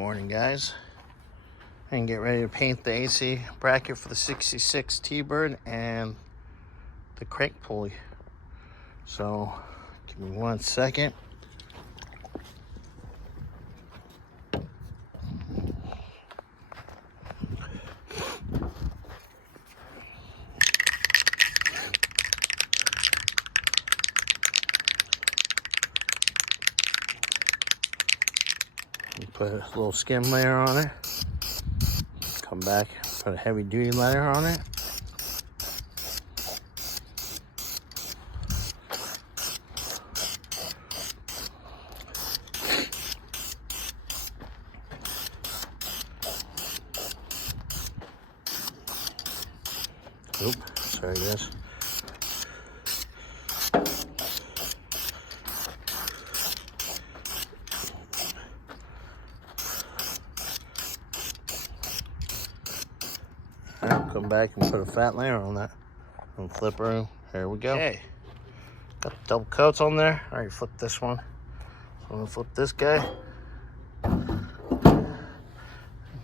Morning, guys. And get ready to paint the AC bracket for the 66 T-Bird and the crank pulley. So give me 1 second. Put a little skim layer on it. Come back, put a heavy duty layer on it. Oop, sorry guys. I'll come back and put a fat layer on that and flip her. Here we go. Okay, got the double coats on there. I already flipped this one. So I'm gonna flip this guy.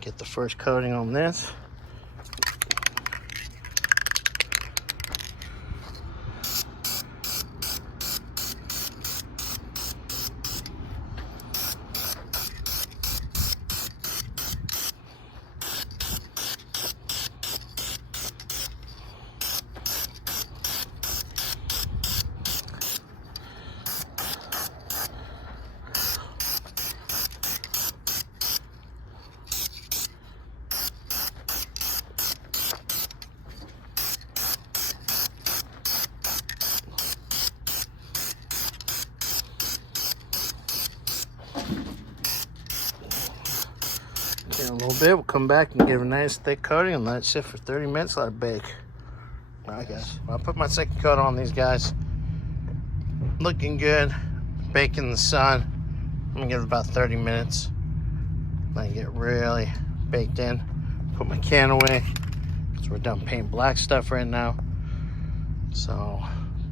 Get the first coating on this. In a little bit, we'll come back and give a nice thick coating and let it sit for 30 minutes, let it bake. Alright guys, I'll put my second coat on these guys. Looking good, bake in the sun. I'm gonna give it about 30 minutes. Let it get really baked in. Put my can away, because we're done painting black stuff right now. So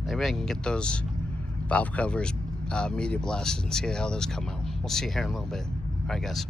maybe I can get those valve covers media blasted and see how those come out. We'll see here in a little bit. Alright guys.